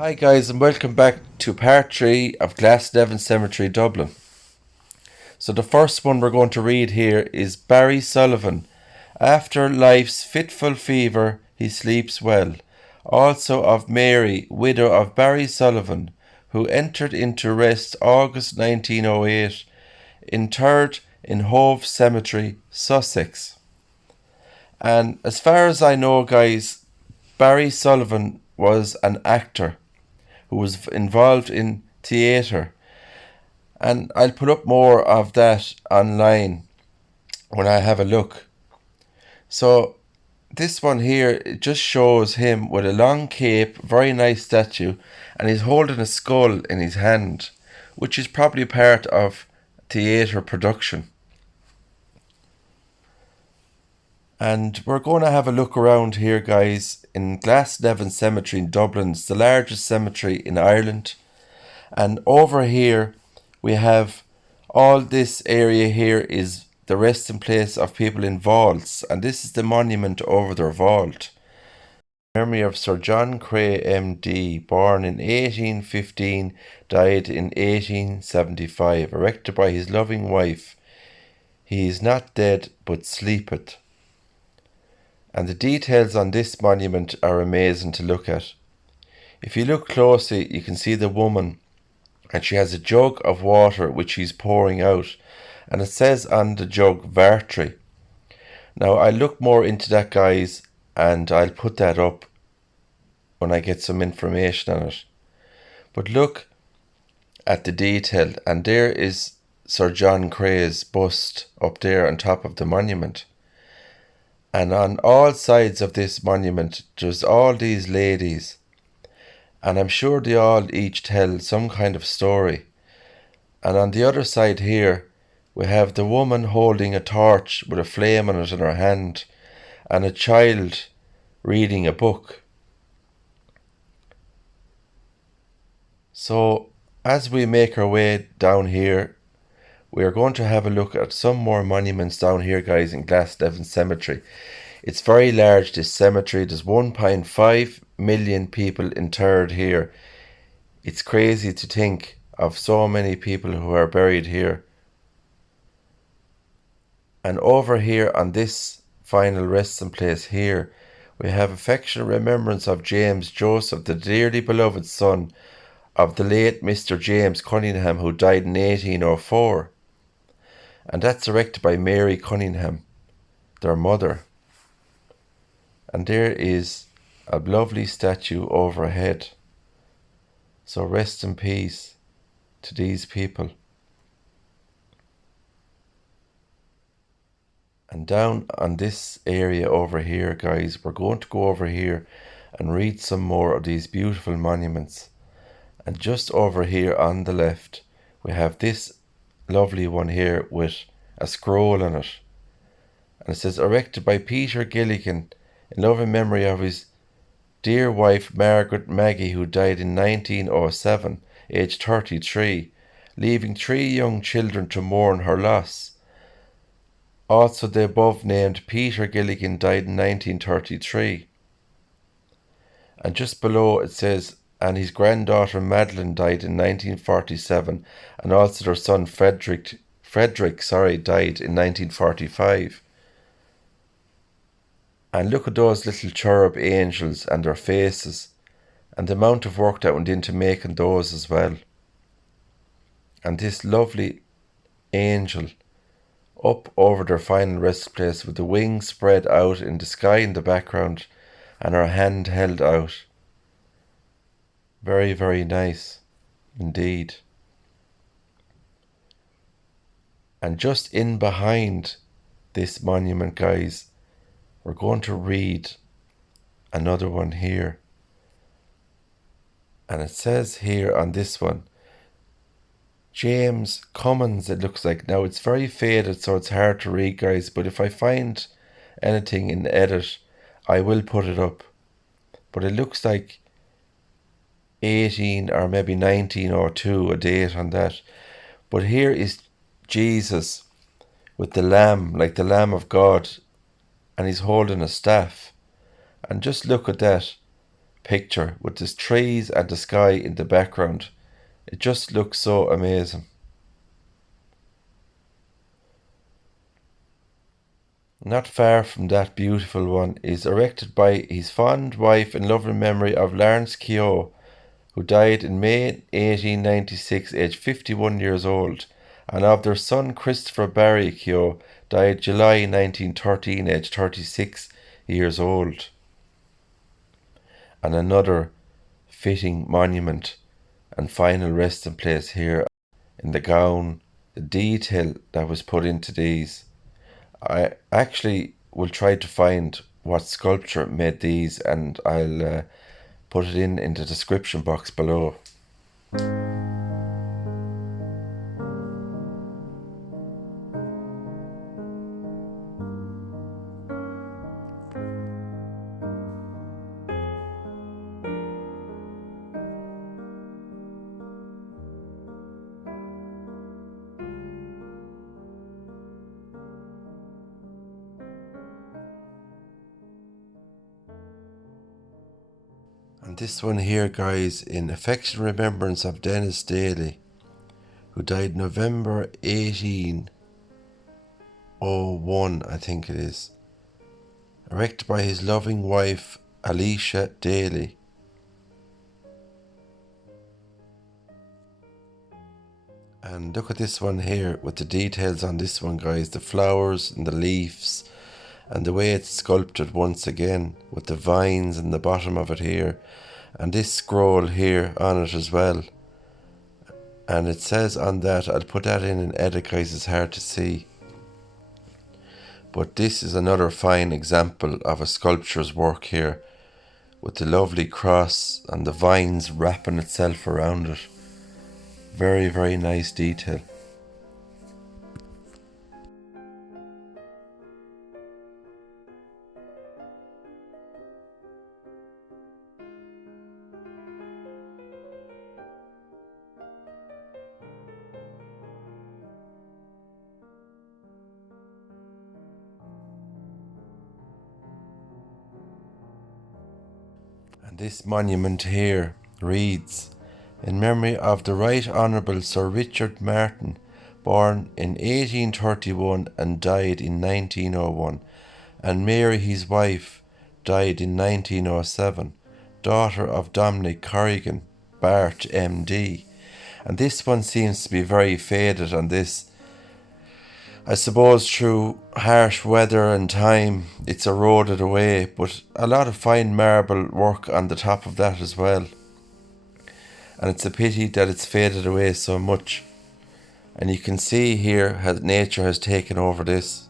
Hi guys, and welcome back to part 3 of Glasnevin Cemetery, Dublin. So the first one we're going to read here is Barry Sullivan. After life's fitful fever he sleeps well. Also of Mary, widow of Barry Sullivan, who entered into rest August 1908, interred in Hove Cemetery, Sussex. And as far as I know, guys, Barry Sullivan was an actor who was involved in theatre, and I'll put up more of that online when I have a look. So this one here, it just shows him with a long cape, very nice statue, and he's holding a skull in his hand, which is probably part of theatre production. And we're going to have a look around here, guys, in Glasnevin Cemetery in Dublin. It's the largest cemetery in Ireland. And over here, we have all this area here is the resting place of people in vaults. And this is the monument over their vault. Memory of Sir John Cray, MD, born in 1815, died in 1875, erected by his loving wife. He is not dead, but sleepeth. And the details on this monument are amazing to look at. If you look closely, you can see the woman, and she has a jug of water which she's pouring out, and it says on the jug Vartry. Now I'll look more into that, guys, and I'll put that up when I get some information on it. But look at the detail, and there is Sir John Cray's bust up there on top of the monument. And on all sides of this monument, there's all these ladies. And I'm sure they all each tell some kind of story. And on the other side here, we have the woman holding a torch with a flame on it in her hand, and a child reading a book. So, as we make our way down here, we are going to have a look at some more monuments down here, guys, in Glasnevin Cemetery. It's very large, this cemetery. There's 1.5 million people interred here. It's crazy to think of so many people who are buried here. And over here on this final resting place here, we have affectionate remembrance of James Joseph, the dearly beloved son of the late Mr. James Cunningham, who died in 1804. And that's erected by Mary Cunningham, their mother. And there is a lovely statue overhead. So rest in peace to these people. And down on this area over here, guys, we're going to go over here and read some more of these beautiful monuments. And just over here on the left, we have this lovely one here with a scroll on it, and it says erected by Peter Gilligan in loving memory of his dear wife Margaret Maggie, who died in 1907, aged 33, leaving 3 young children to mourn her loss. Also the above named Peter Gilligan died in 1933, and just below it says, and his granddaughter Madeline died in 1947, and also their son Frederick died in 1945. And look at those little cherub angels and their faces, and the amount of work that went into making those as well. And this lovely angel up over their final resting place with the wings spread out in the sky in the background, and her hand held out. Very, very nice indeed. And just in behind this monument, guys, we're going to read another one here. And it says here on this one, James Cummins, it looks like. Now it's very faded, so it's hard to read, guys, but if I find anything in edit, I will put it up. But it looks like 18 or maybe 1902, a date on that. But here is Jesus with the lamb, like the Lamb of God, and he's holding a staff. And just look at that picture with the trees and the sky in the background. It just looks so amazing. Not far from that beautiful one is erected by his fond wife in loving memory of Lawrence Keogh, who died in May 1896, aged 51 years old, and of their son Christopher Barry Keogh, died July 1913, aged 36 years old. And another fitting monument and final resting place here in the gown, the detail that was put into these. I actually will try to find what sculpture made these, and I'll put it in the description box below. And this one here, guys, in affectionate remembrance of Dennis Daly, who died November 1801, I think it is. Erected by his loving wife, Alicia Daly. And look at this one here with the details on this one, guys. The flowers and the leaves and the way it's sculpted once again with the vines in the bottom of it here. And this scroll here on it as well. And it says on that, I'll put that in edit, guys, it's hard to see. But this is another fine example of a sculpture's work here, with the lovely cross and the vines wrapping itself around it. Very, very nice detail. And this monument here reads, in memory of the Right Honourable Sir Richard Martin, born in 1831 and died in 1901, and Mary his wife, died in 1907, daughter of Dominic Corrigan, Bart MD. And this one seems to be very faded on this. I suppose through harsh weather and time it's eroded away, but a lot of fine marble work on the top of that as well. And it's a pity that it's faded away so much. And you can see here how nature has taken over this.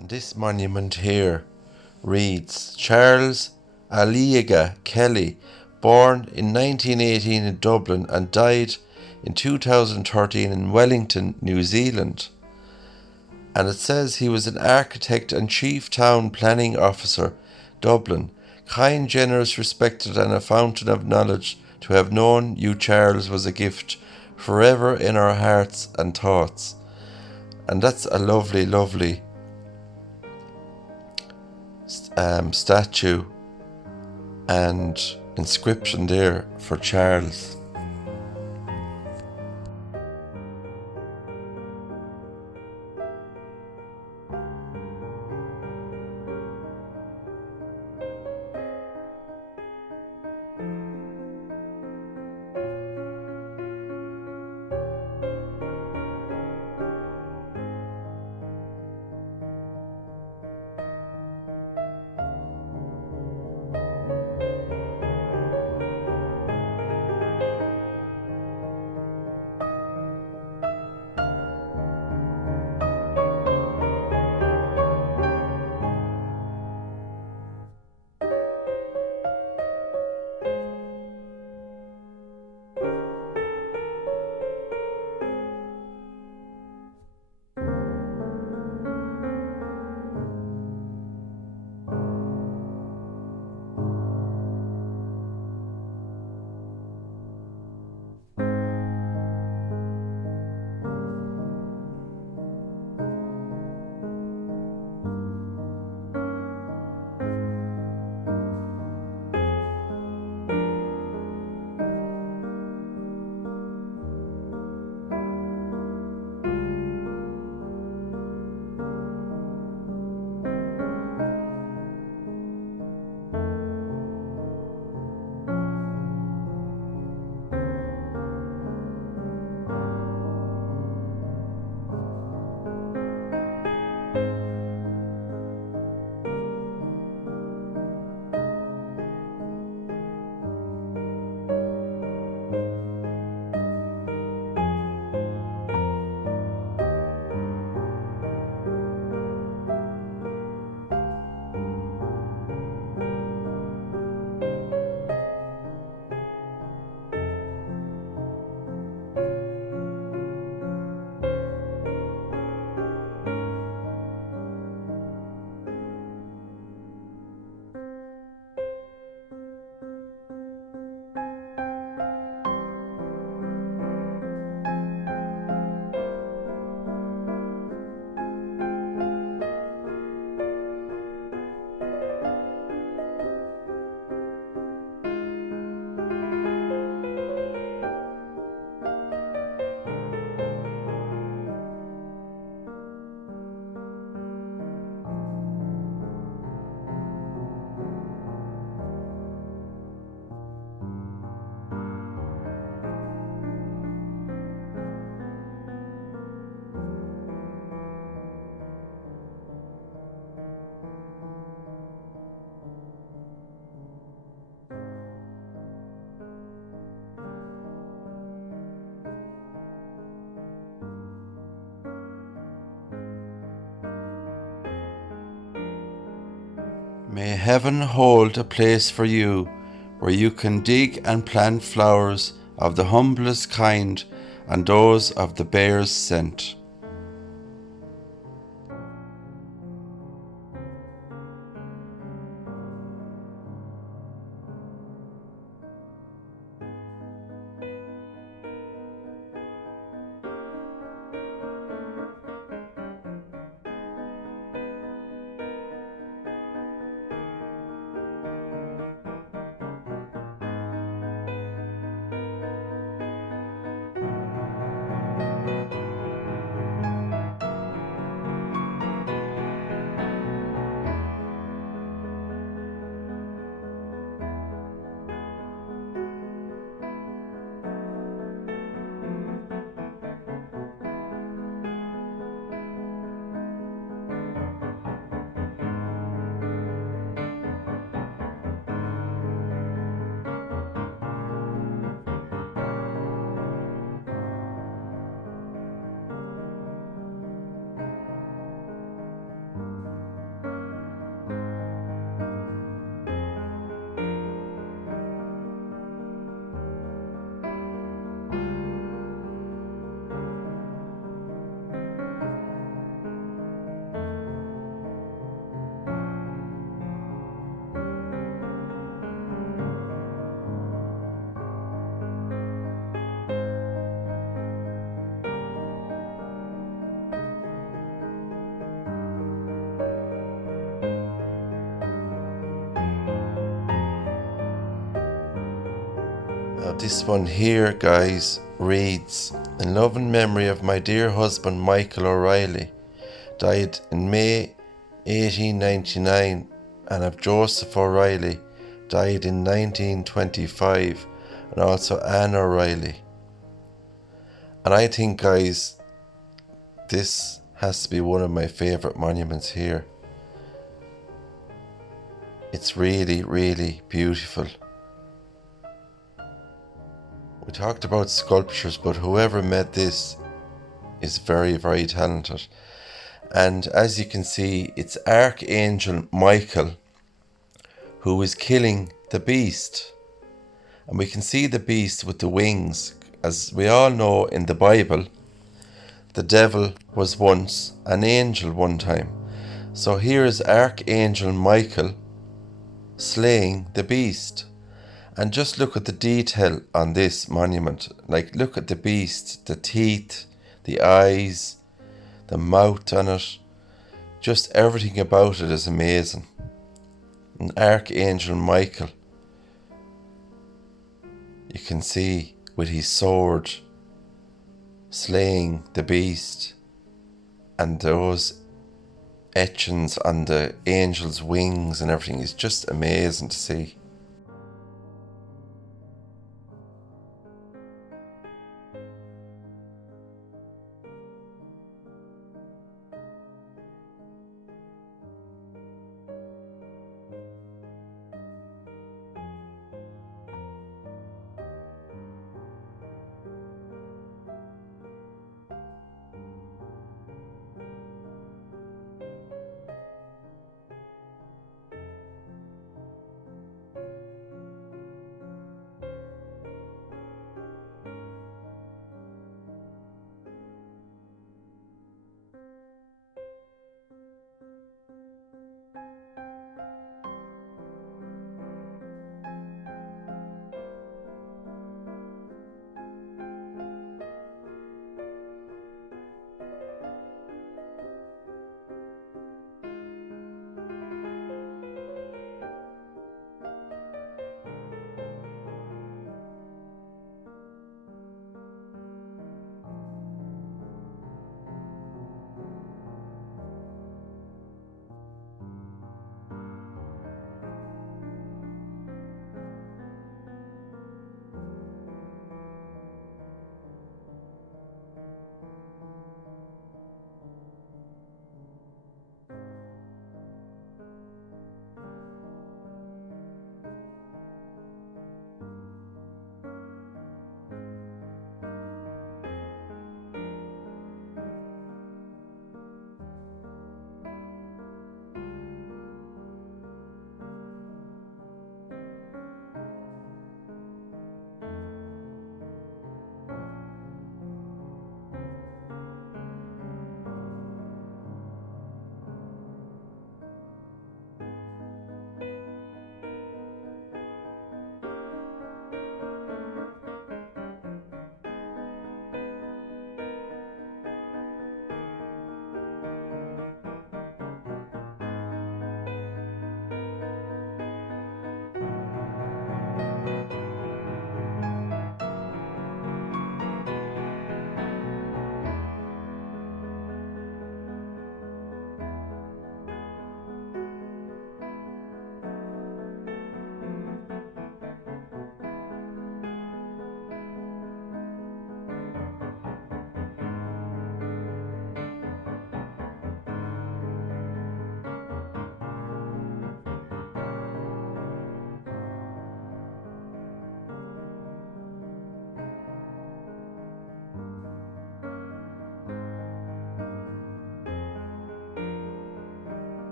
And this monument here reads, Charles Aliaga Kelly, born in 1918 in Dublin and died in 2013 in Wellington, New Zealand. And it says he was an architect and chief town planning officer, Dublin, kind, generous, respected, and a fountain of knowledge. To have known you, Charles, was a gift, forever in our hearts and thoughts. And that's a lovely, lovely statue and inscription there for Charles. May heaven hold a place for you where you can dig and plant flowers of the humblest kind and those of the bear's scent. Now this one here, guys, reads, "In loving memory of my dear husband Michael O'Reilly, died in May 1899, and of Joseph O'Reilly, died in 1925, and also Anne O'Reilly." And I think, guys, this has to be one of my favourite monuments here. It's really, really beautiful. We talked about sculptures, but whoever made this is very, very talented. And as you can see, it's Archangel Michael who is killing the beast. And we can see the beast with the wings. As we all know, in the Bible, the devil was once an angel one time. So here is Archangel Michael slaying the beast. And just look at the detail on this monument. Like, look at the beast, the teeth, the eyes, the mouth on it. Just everything about it is amazing. And Archangel Michael, you can see with his sword slaying the beast, and those etchings on the angel's wings and everything is just amazing to see.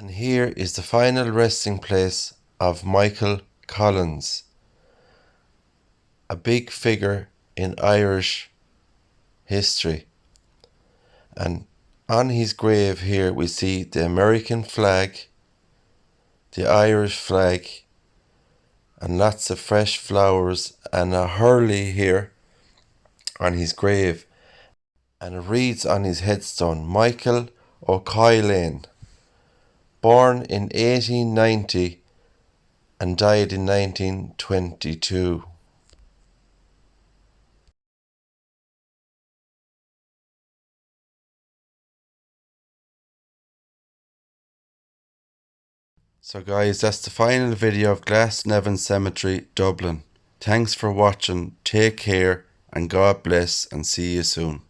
And here is the final resting place of Michael Collins, a big figure in Irish history. And on his grave here we see the American flag, the Irish flag, and lots of fresh flowers and a hurley here on his grave. And it reads on his headstone, Michael O'Coilean, born in 1890 and died in 1922. So guys, that's the final video of Glasnevin Cemetery, Dublin. Thanks for watching, take care, and God bless, and see you soon.